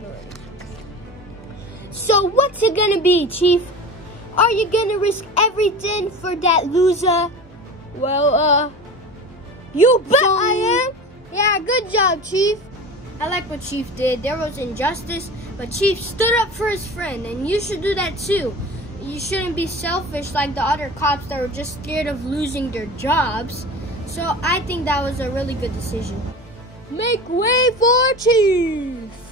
responsibility. So what's it gonna be, Chief? Are you gonna risk everything for that loser? Well, you bet I am. Yeah, good job, Chief. I like what Chief did. There was injustice, but Chief stood up for his friend, and you should do that too. You shouldn't be selfish like the other cops that were just scared of losing their jobs. So I think that was a really good decision. Make way for Chief!